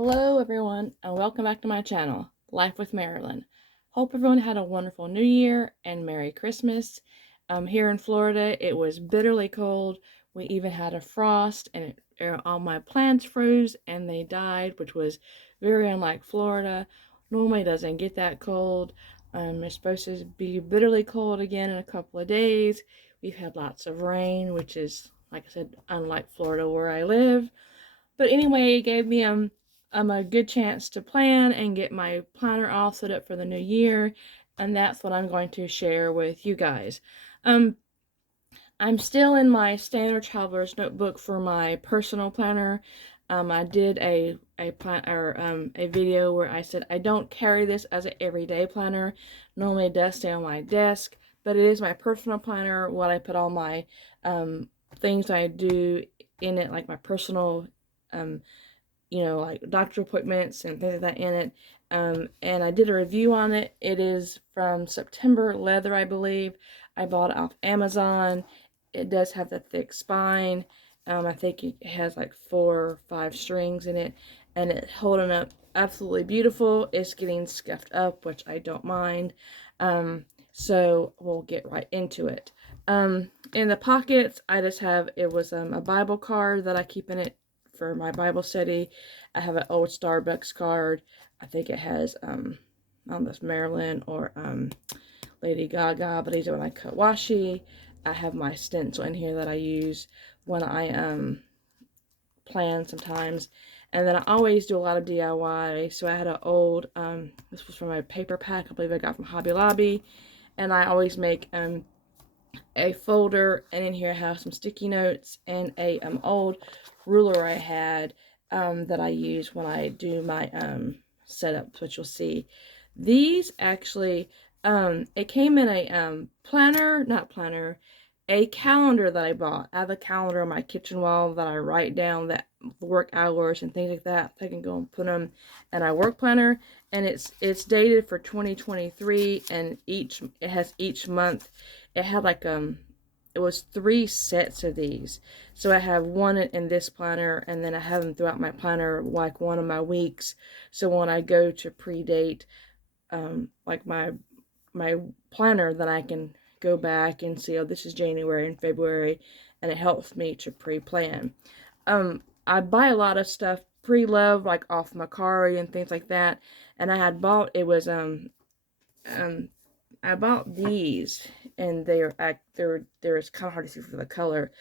Hello everyone and welcome back to my channel, Life with Marilyn. Hope everyone had a wonderful New Year and Merry Christmas. Here in Florida it was bitterly cold. We even had a frost and all my plants froze and they died, which was very unlike Florida. Normally it doesn't get that cold. It's supposed to be bitterly cold again in a couple of days. We've had lots of rain, which is, like I said, unlike Florida where I live. But anyway, it gave me a good chance to plan and get my planner all set up for the new year, and that's what I'm going to share with you guys. Um, I'm still in my standard traveler's notebook for my personal planner. I did a video where I said I don't carry this as an everyday planner. Normally it does stay on my desk, but it is my personal planner. What I put all my things I do in it, like my personal like doctor appointments and things like that in it. And I did a review on it. It is from September leather, I believe. I bought it off Amazon. It does have the thick spine. I think it has like 4 or 5 strings in it, and it's holding up absolutely beautiful. It's getting scuffed up, which I don't mind. So we'll get right into it. In the pockets, I just have, it was a Bible card that I keep in it for my Bible study. I have an old Starbucks card. I think it has I don't know if it's Marilyn or Lady Gaga, but these are when I cut washi. I have my stencil in here that I use when I plan sometimes. And then I always do a lot of DIY. So I had an old this was from a paper pack I believe I got from Hobby Lobby, and I always make a folder, and in here I have some sticky notes and a old ruler I had that I use when I do my setups, which you'll see. These actually, it came in a a calendar that I bought. I have a calendar on my kitchen wall that I write down that work hours and things like that. I can go and put them in my work planner, and it's dated for 2023, and it has each month. It had like it was 3 sets of these. So I have one in this planner, and then I have them throughout my planner, like one of my weeks. So when I go to predate like my planner, then I can go back and see, oh, this is January and February, and it helps me to pre-plan. I buy a lot of stuff pre-loved, like off Macari and things like that, and I had bought, it was I bought these, and they're it's kind of hard to see for the color,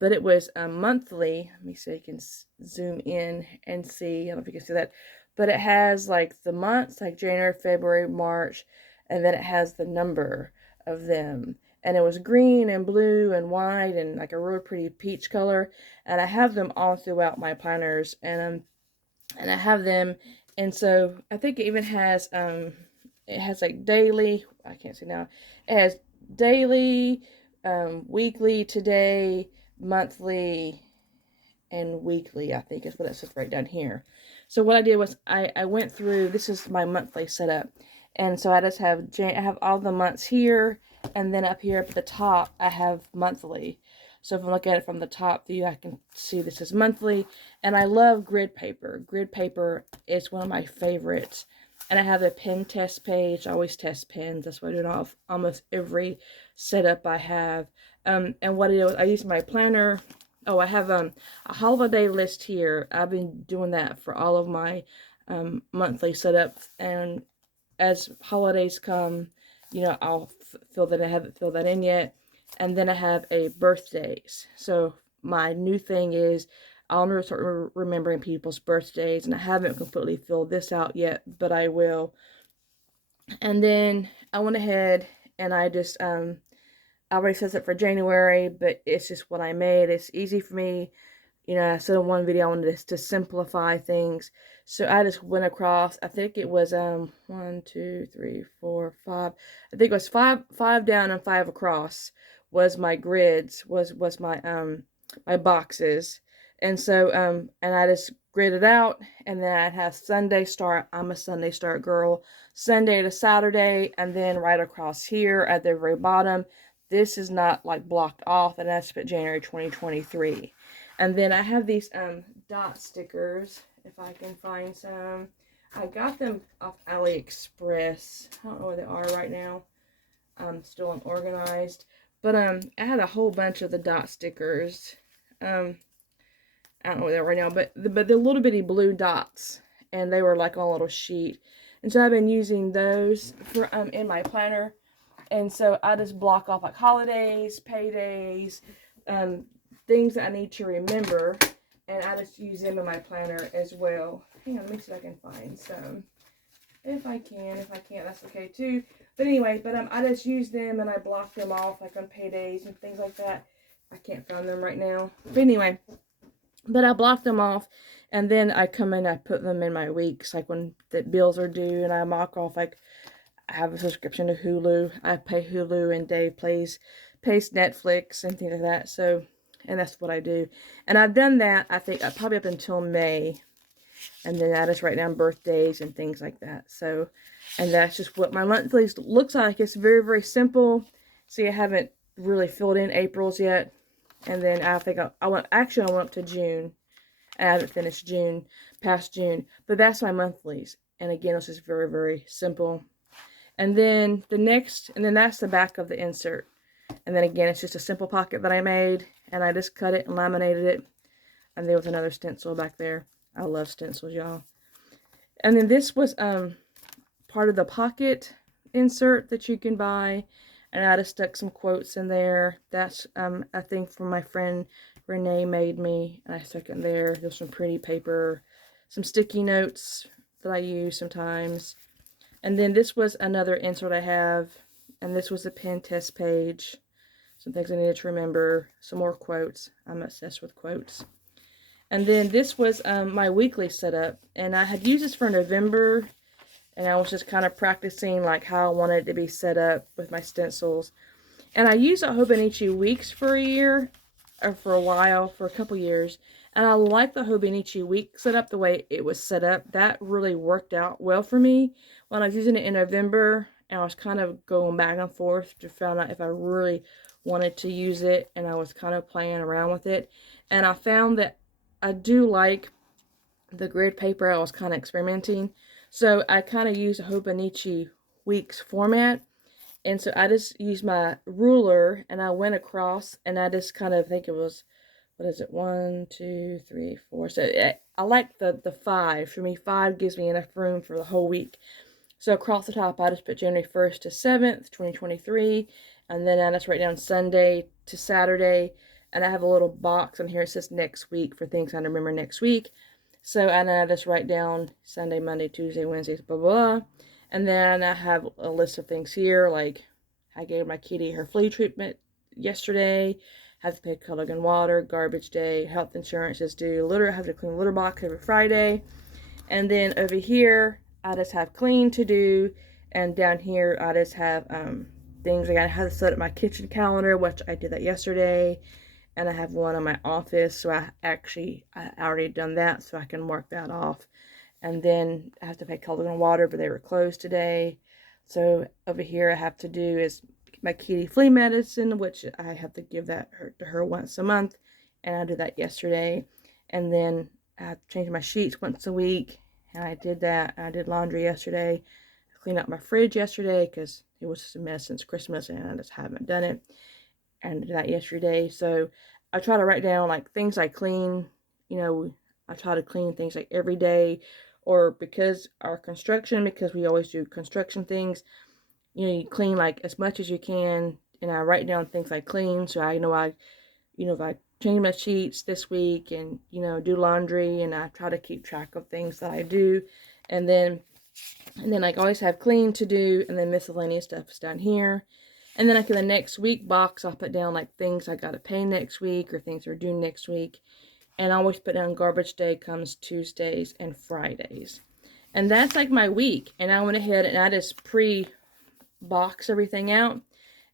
but it was a monthly. Let me see if you can zoom in and see. I don't know if you can see that, but it has like the months, like January, February, March, and then it has the number of them. And it was green and blue and white and like a real pretty peach color. And I have them all throughout my planners, and I have them, and so I think it even has it has like daily, I can't see now, it has daily, weekly, today, monthly, and weekly, I think is what it says right down here. So what I did was I went through, this is my monthly setup, and so I just have, I have all the months here, and then up here at the top I have monthly. So if I look at it from the top view, I can see this is monthly, and I love grid paper. Grid paper is one of my favorites. And I have a pen test page. I always test pens. That's what I do off almost every setup I have. And what I do is I use my planner. Oh, I have a holiday list here. I've been doing that for all of my monthly setups. And as holidays come, I'll fill that. I haven't filled that in yet. And then I have a birthdays. So my new thing is I'll start remembering people's birthdays, and I haven't completely filled this out yet, but I will. And then I went ahead and I just I already set it for January, but it's just what I made. It's easy for me. I said in one video I wanted to simplify things, so I just went across. I think it was 1, 2, 3, 4, 5. I think it was five down and 5 across was my grids, was my my boxes. And so and I just gridded out, and then I have Sunday start. I'm a Sunday start girl. Sunday to Saturday, and then right across here at the very bottom, this is not like blocked off, and that's put January 2023. And then I have these dot stickers, if I can find some. I got them off AliExpress. I don't know where they are right now. I'm still unorganized. But I had a whole bunch of the dot stickers. I don't know where they are right now, but they're little bitty blue dots, and they were like on a little sheet. And so I've been using those for in my planner. And so I just block off like holidays, paydays, things that I need to remember, and I just use them in my planner as well. Hang on, let me see if I can find some. If I can, if I can't, that's okay too. But anyway, I just use them and I block them off like on paydays and things like that. I can't find them right now. But anyway, but I block them off, and then I come in, I put them in my weeks, like when the bills are due, and I mark off, like, I have a subscription to Hulu. I pay Hulu, and Dave pays Netflix and things like that. So, and that's what I do. And I've done that, I think, probably up until May. And then I just write down birthdays and things like that. So, and that's just what my monthlies looks like. It's very, very simple. See, I haven't really filled in April's yet. And then I think I went up to June. I haven't finished June, past June. But that's my monthlies. And again, it's just very, very simple. And then that's the back of the insert. And then again, it's just a simple pocket that I made. And I just cut it and laminated it. And there was another stencil back there. I love stencils, y'all. And then this was part of the pocket insert that you can buy. And I just stuck some quotes in there. That's a thing from my friend Renee made me. And I stuck it in there. There's some pretty paper, some sticky notes that I use sometimes. And then this was another insert I have. And this was a pen test page. Some things I needed to remember. Some more quotes. I'm obsessed with quotes. And then this was my weekly setup. And I had used this for November. And I was just kind of practicing like how I wanted it to be set up with my stencils. And I used Hobonichi Weeks for a year. Or for a while. For a couple years. And I like the Hobonichi Week setup the way it was set up. That really worked out well for me. When I was using it in November. And I was kind of going back and forth to find out if I really wanted to use it. And I was kind of playing around with it. And I found that I do like the grid paper. I was kind of experimenting. So I kind of used a Hobonichi Weeks format. And so I just used my ruler and I went across and I just kind of think it was, what is it? 1, 2, 3, 4. So I like the 5. For me, 5 gives me enough room for the whole week. So across the top, I just put January 1st to 7th, 2023. And then I just write down Sunday to Saturday. And I have a little box on here. It says next week for things I remember next week. So, and I just write down Sunday, Monday, Tuesday, Wednesday, blah, blah. And then I have a list of things here. Like, I gave my kitty her flea treatment yesterday. Have to pay color and water, garbage day, health insurance is due. Litter, I have to clean the litter box every Friday. And then over here, I just have clean to do. And down here, I just have things. Like I have to set up my kitchen calendar, which I did that yesterday. And I have one in my office, so I already done that, so I can mark that off. And then I have to pay color and water, but they were closed today. So over here, I have to do is my kitty flea medicine, which I have to give that to her once a month, and I did that yesterday. And then I have to change my sheets once a week, and I did that. I did laundry yesterday. I cleaned out my fridge yesterday because it was just a mess since Christmas, and I just haven't done it. And did that yesterday. So I try to write down like things I clean. You know, I try to clean things like every day, or because we always do construction things. You know, you clean like as much as you can, and I write down things I clean, so I know if I change my sheets this week, and do laundry, and I try to keep track of things that I do, and then I always have clean to do, and then miscellaneous stuff is down here. And then like in the next week box, I'll put down like things I got to pay next week or things are due next week. And I always put down garbage day comes Tuesdays and Fridays. And that's like my week. And I went ahead and I just pre-box everything out.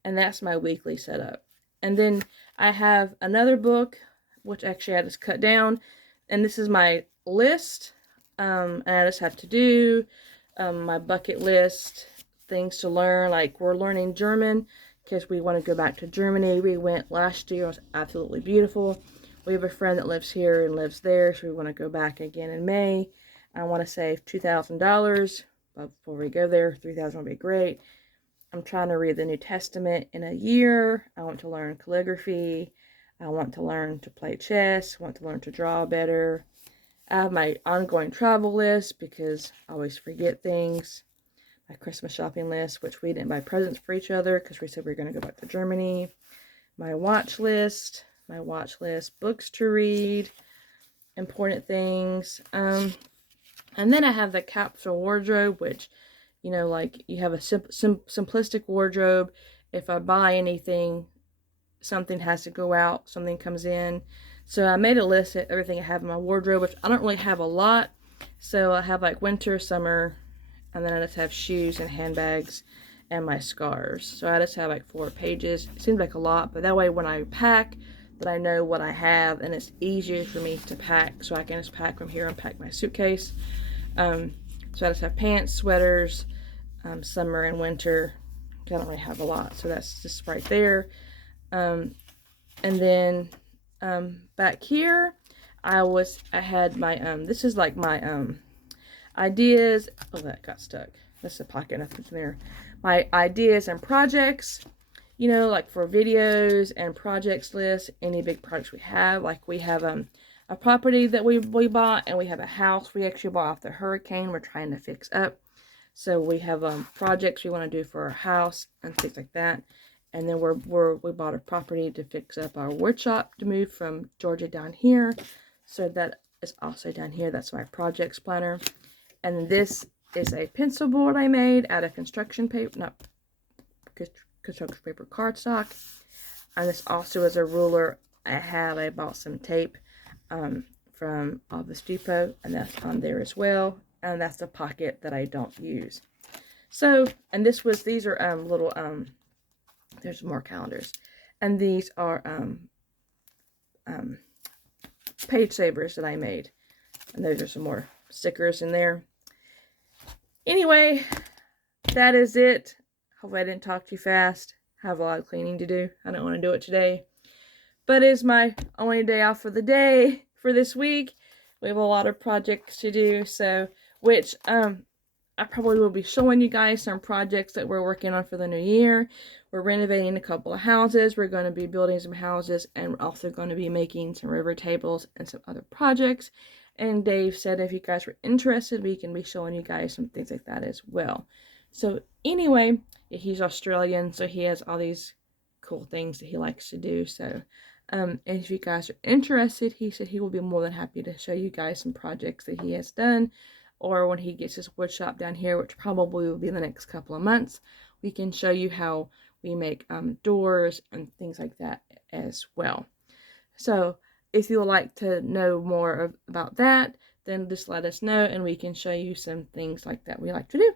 And that's my weekly setup. And then I have another book, which actually I just cut down. And this is my list. And I just have to do my bucket list. Things to learn, like we're learning German because we want to go back to Germany. We went last year. It was absolutely beautiful. We have a friend that lives here and lives there, so we want to go back again in May. I want to save $2,000, but before we go there, $3,000 would be great. I'm trying to read the New Testament in a year. I want to learn calligraphy. I want to learn to play chess. I want to learn to draw better. I have my ongoing travel list because I always forget things. My Christmas shopping list, which we didn't buy presents for each other because we said we were going to go back to Germany. My watch list, books to read, important things. And then I have the capsule wardrobe, which, you know, like you have a simplistic wardrobe. If I buy anything, something has to go out, something comes in. So I made a list of everything I have in my wardrobe, which I don't really have a lot. So I have like winter, summer, and then I just have shoes and handbags and my scarves. So I just have like 4 pages. It seems like a lot, but that way when I pack, that I know what I have, and it's easier for me to pack, so I can just pack from here and pack my suitcase. So I just have pants, sweaters, summer and winter. I don't really have a lot, so that's just right there. And then back here, I had my this is like my ideas. Oh, that got stuck. That's a pocket, nothing's in there. My ideas and projects, you know, like for videos and projects lists, any big projects we have. Like we have a property that we bought, and we have a house we actually bought off the hurricane we're trying to fix up. So we have projects we want to do for our house and things like that. And then we bought a property to fix up our wood shop to move from Georgia down here. So that is also down here. That's my projects planner. And this is a pencil board I made out of construction paper, not construction paper, cardstock. And this also is a ruler I bought some tape from Office Depot, and that's on there as well. And that's the pocket that I don't use. So, and these are little, there's more calendars. And these are page savers that I made. And those are some more stickers in there. Anyway, that is it. Hope I didn't talk too fast. I have a lot of cleaning to do. I don't want to do it today. But it's my only day off for the day for this week. We have a lot of projects to do, so which I probably will be showing you guys some projects that we're working on for the new year. We're renovating a couple of houses. We're going to be building some houses, and we're also going to be making some river tables and some other projects. And Dave said if you guys were interested, we can be showing you guys some things like that as well. So anyway, he's Australian, so he has all these cool things that he likes to do. So and if you guys are interested, he said he will be more than happy to show you guys some projects that he has done. Or when he gets his wood shop down here, which probably will be in the next couple of months, we can show you how we make doors and things like that as well. So if you would like to know more about that, then just let us know, and we can show you some things like that we like to do.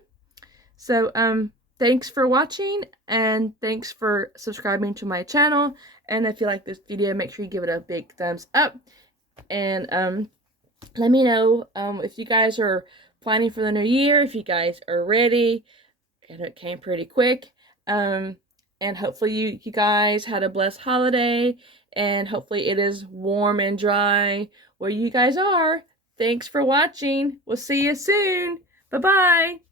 So thanks for watching, and thanks for subscribing to my channel. And if you like this video, make sure you give it a big thumbs up. And let me know if you guys are planning for the new year, if you guys are ready. And it came pretty quick. And hopefully you guys had a blessed holiday, and hopefully it is warm and dry where you guys are. Thanks for watching. We'll see you soon. Bye-bye.